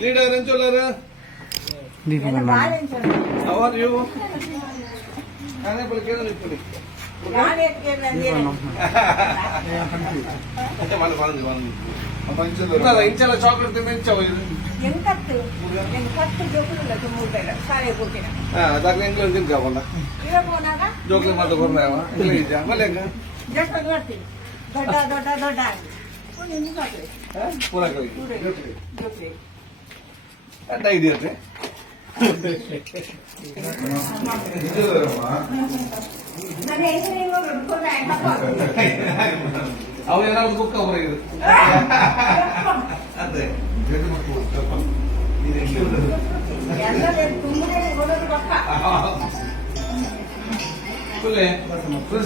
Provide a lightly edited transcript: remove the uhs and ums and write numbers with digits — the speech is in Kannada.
ಲೀಡರ್ ಎಂಚೋಲರ್ ಅವರ್ ಯು ನಾನೇ ಬಳಿಕೆ ನಿಂತ್ಕೊಳ್ಳಿ ಇಂಚೆಲ್ಲ ಚಾಕ್ಲೇಟ್ ತಿಂದ ಅದಾಗಲೇ ಎಂಗ್ಲೂ ತಿನ್ಕಾಕೊಂಡ ಜೋಕ್ಲಿ ಮಾತು ಬರ್ನಾವ ಮಲೆ ದೊಡ್ಡ ದೊಡ್ಡ ದೊಡ್ಡ ಪೂರ ಐಡಿಯಾ ಅವರೆಲ್ಲ ಒಂದು ಬುಕ್ ಅವರಿಗೆ ಅದೇ ಫುಲ್